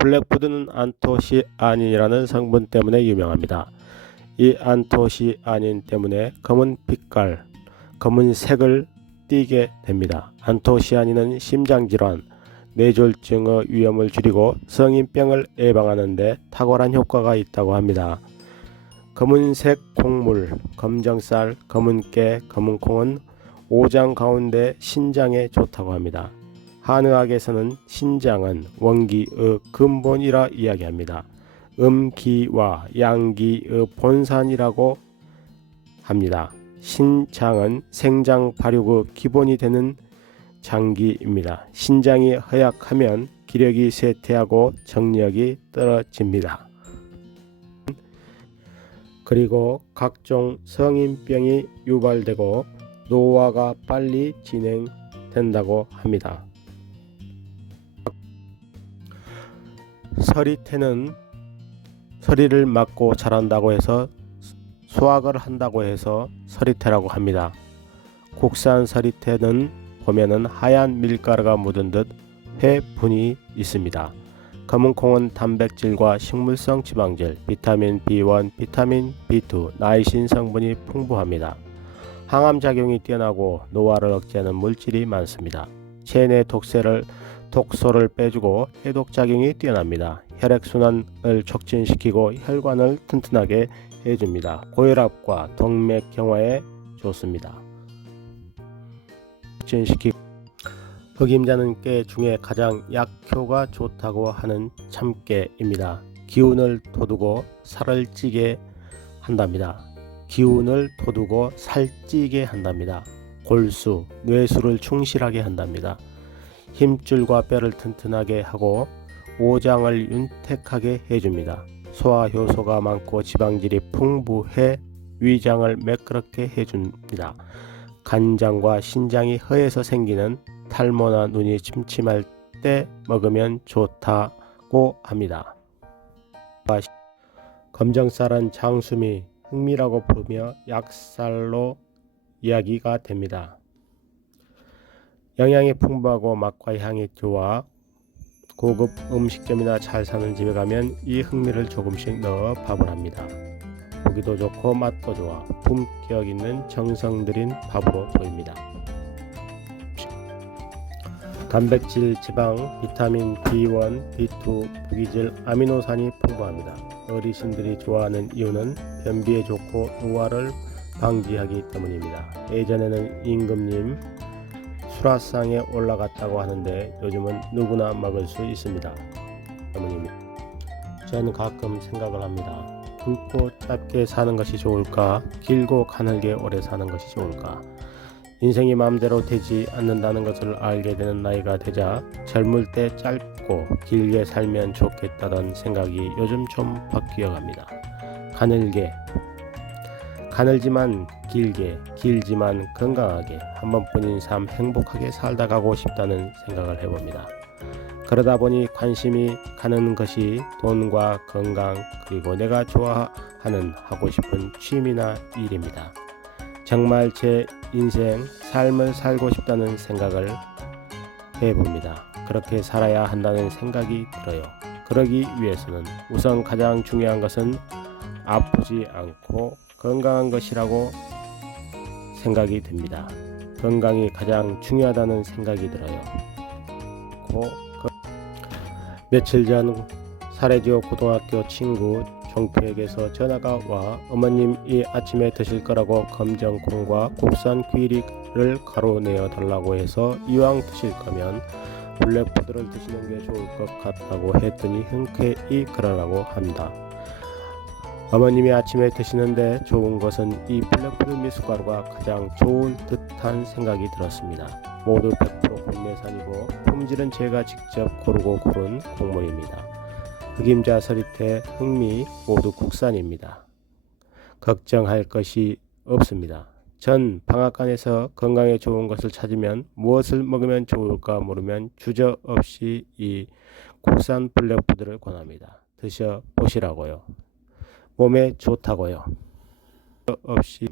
블랙푸드는 안토시아닌이라는 성분 때문에 유명합니다. 이 안토시아닌 때문에 검은 빛깔, 검은색을 띠게 됩니다. 안토시아닌은 심장질환, 뇌졸중의 위험을 줄이고 성인병을 예방하는 데 탁월한 효과가 있다고 합니다. 검은색 콩물, 검정쌀, 검은깨, 검은콩은 오장 가운데 신장에 좋다고 합니다. 한의학에서는 신장은 원기의 근본이라 이야기합니다. 음기와 양기의 본산이라고 합니다. 신장은 생장 발육의 기본이 되는 장기입니다. 신장이 허약하면 기력이 쇠퇴하고 정력이 떨어집니다. 그리고 각종 성인병이 유발되고 노화가 빨리 진행된다고 합니다. 서리태는 서리를 맞고 자란다고 해서 수확을 한다고 해서 서리태라고 합니다. 국산 서리태는 보면은 하얀 밀가루가 묻은 듯 회분이 있습니다. 검은 콩은 단백질과 식물성 지방질, 비타민 B1, 비타민 B2, 나이신 성분이 풍부합니다. 항암 작용이 뛰어나고 노화를 억제하는 물질이 많습니다. 체내 독세를 독소를 빼주고 해독 작용이 뛰어납니다. 혈액 순환을 촉진시키고 혈관을 튼튼하게 해줍니다. 고혈압과 동맥 경화에 좋습니다. 촉진시키 흑임자는 깨 중에 가장 약효가 좋다고 하는 참깨입니다. 기운을 돋우고 살을 찌게 한답니다. 기운을 돋우고 살찌게 한답니다. 골수, 뇌수를 충실하게 한답니다. 힘줄과 뼈를 튼튼하게 하고 오장을 윤택하게 해줍니다. 소화 효소가 많고 지방질이 풍부해 위장을 매끄럽게 해줍니다. 간장과 신장이 허해서 생기는 탈모나 눈이 침침할 때 먹으면 좋다고 합니다. 검정쌀은 장수미, 흑미라고 부르며 약살로 이야기가 됩니다. 영양이 풍부하고 맛과 향이 좋아 고급 음식점이나 잘 사는 집에 가면 이 흑미를 조금씩 넣어 밥을 합니다. 보기도 좋고 맛도 좋아 품격 있는 정성 들인 밥으로 보입니다. 단백질, 지방, 비타민 B1, B2, 부기질, 아미노산이 풍부합니다. 어르신들이 좋아하는 이유는 변비에 좋고 노화를 방지하기 때문입니다. 예전에는 임금님 수라상에 올라갔다고 하는데 요즘은 누구나 먹을 수 있습니다. 때문입니다. 저는 가끔 생각을 합니다. 굵고 짧게 사는 것이 좋을까? 길고 가늘게 오래 사는 것이 좋을까? 인생이 마음대로 되지 않는다는 것을 알게 되는 나이가 되자 젊을 때 짧고 길게 살면 좋겠다던 생각이 요즘 좀 바뀌어 갑니다. 가늘게 가늘지만 길게 길지만 건강하게 한 번뿐인 삶 행복하게 살다 가고 싶다는 생각을 해봅니다. 그러다 보니 관심이 가는 것이 돈과 건강 그리고 내가 좋아하는 하고 싶은 취미나 일입니다. 정말 제 인생 삶을 살고 싶다는 생각을 해봅니다. 그렇게 살아야 한다는 생각이 들어요. 그러기 위해서는 우선 가장 중요한 것은 아프지 않고 건강한 것이라고 생각이 듭니다. 건강이 가장 중요하다는 생각이 들어요. 고, 거, 며칠 전 사례지오 고등학교 친구 종표에게서 전화가 와 어머님이 아침에 드실 거라고 검정콩과 국산 귀리를 가루내어 달라고 해서 이왕 드실 거면 블랙푸드를 드시는 게 좋을 것 같다고 했더니 흔쾌히 그러라고 한다. 어머님이 아침에 드시는데 좋은 것은 이 블랙푸드 미숫가루가 가장 좋을 듯한 생각이 들었습니다. 모두 100% 국내산이고 품질은 제가 직접 고르고 고른 곡물입니다. 흑임자, 서리태, 흑미 모두 국산입니다. 걱정할 것이 없습니다. 전 방앗간에서 건강에 좋은 것을 찾으면 무엇을 먹으면 좋을까 모르면 주저없이 이 국산 블랙푸드를 권합니다. 드셔 보시라고요. 몸에 좋다고요. 없이